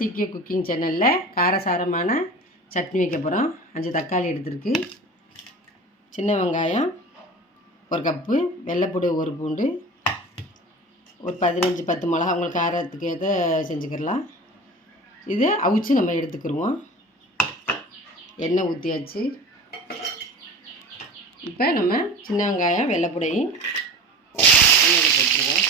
சீக்கிய குக்கிங் சேனலில் காரசாரமான சட்னி வைக்க போகிறோம். 5 தக்காளி எடுத்துருக்கு, சின்ன வெங்காயம் 1 கப்பு, வெள்ளைப்பூடு 1 பூண்டு, ஒரு 15-10 மிளகா உங்களுக்கு காரத்துக்கு ஏற்ற செஞ்சுக்கிடலாம். இது அவிச்சு நம்ம எடுத்துக்கிடுவோம். எண்ணெய் ஊற்றியாச்சு. இப்போ நம்ம சின்ன வெங்காயம் வெள்ளைப்பூடையும் எண்ணெயில் போட்டுருவோம்.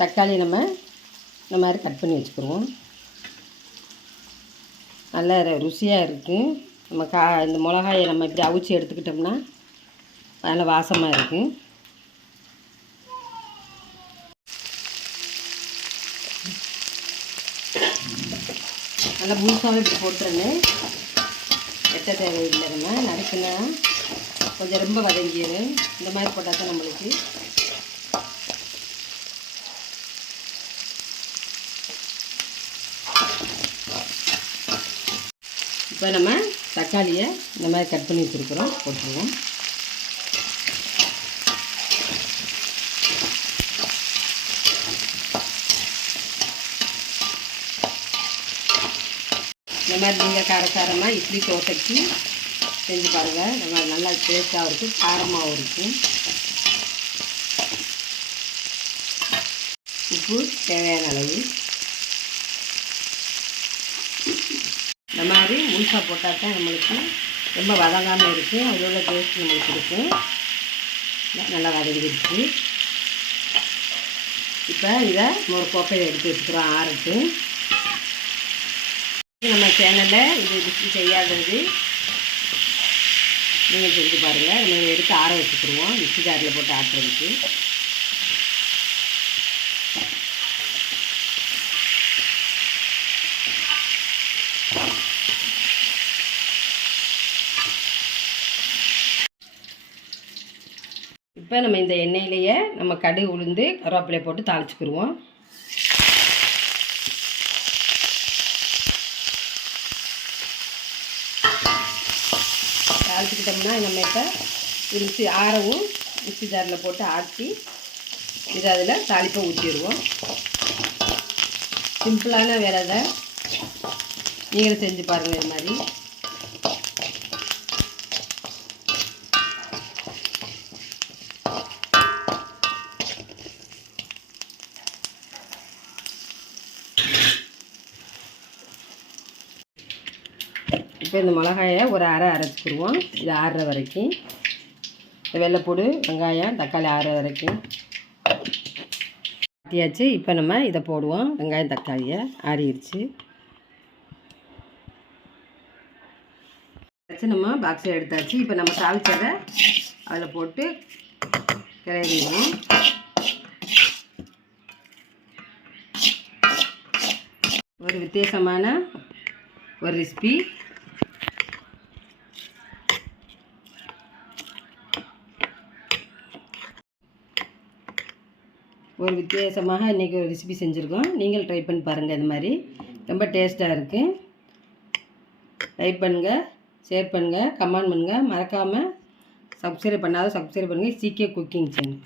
தக்காளி நம்ம இந்த மாதிரி கட் பண்ணி வச்சுக்கிடுவோம். நல்லா ருசியாக இருக்கும். நம்ம இந்த மிளகாயை நம்ம இப்படி அவிச்சு எடுத்துக்கிட்டோம்னா நல்லா வாசமாக இருக்கும். நல்லா முழுசாகவே இப்படி போட்டுருங்க. வெட்ட தேவையில்லை. நம்ம நறுக்குன்னா கொஞ்சம் ரொம்ப வதங்கிடும். இந்த மாதிரி போட்டால் தான் நம்மளுக்கு இப்போ நம்ம தக்காளியை இந்த மாதிரி கட் பண்ணி வச்சுருக்குறோம், போட்டுருவோம். இந்த மாதிரி நீங்கள் காரசாரமாக இட்லி தோசைக்கு செஞ்சு பாருங்கள். நம்ம நல்லா டேஸ்ட்டாகவும் இருக்குது, காரமாகவும் இருக்கும். உப்பு தேவையான அளவு. இந்த மாதிரி முழுசாக போட்டால் தான் நம்மளுக்கு ரொம்ப வதங்காமல் இருக்குது. அதோட டேஸ்ட் நம்மளுக்கு இருக்கும். நல்லா வதங்கிடுச்சு. இப்போ இதை ஒரு கோப்பையை எடுத்து வச்சுக்கிறோம், ஆறட்டு. நம்ம சேனலில் இது டிஷ் செய்யாதது நீங்கள் செஞ்சு பாருங்கள். நம்ம இதை எடுத்து ஆற வச்சுக்கிடுவோம், மிக்ஸி ஜாரில் போட்டு ஆட்டுறதுக்கு. இப்போ நம்ம இந்த எண்ணெயிலேயே நம்ம கடுகு உளுந்து கருவேப்பிலையை போட்டு தாளிச்சுக்கிடுவோம். தாளிச்சுக்கிட்டோம்னா நம்ம இப்போ மிக்ஸி ஆறவும் மிக்ஸி ஜாரில் போட்டு ஆட்டி இதை அதில் தாளிப்பை ஊற்றிடுவோம். சிம்பிளான வேலை தான், நீங்களும் செஞ்சு பாருங்கள். இது மாதிரி இப்போ இந்த மிளகாயை ஒரு அரைச்சிக்கிடுவோம். இது ஆறுற வரைக்கும். வெள்ளைப்பூடு வெங்காயம் தக்காளி ஆறுற வரைக்கும் ஆட்டியாச்சு. இப்போ நம்ம இதை போடுவோம். வெங்காயம் தக்காளியை ஆறிடுச்சு. நம்ம பாக்ஸில் எடுத்தாச்சு. இப்போ நம்ம தாளிச்சதை அதில் போட்டு கிளறிடுவோம். ஒரு வித்தியாசமான ஒரு ரெசிபி. ஒரு வித்தியாசமாக இன்றைக்கி ஒரு ரெசிபி செஞ்சுருக்கோம். நீங்கள் ட்ரை பண்ணி பாருங்கள். இது மாதிரி ரொம்ப டேஸ்ட்டாக இருக்குது. லைக் பண்ணுங்கள், ஷேர் பண்ணுங்கள், கமெண்ட் பண்ணுங்கள். மறக்காமல் சப்ஸ்கிரைப் பண்ணாத சப்ஸ்கிரைப் பண்ணுங்கள். சீக்கிய குக்கிங் சேனல்.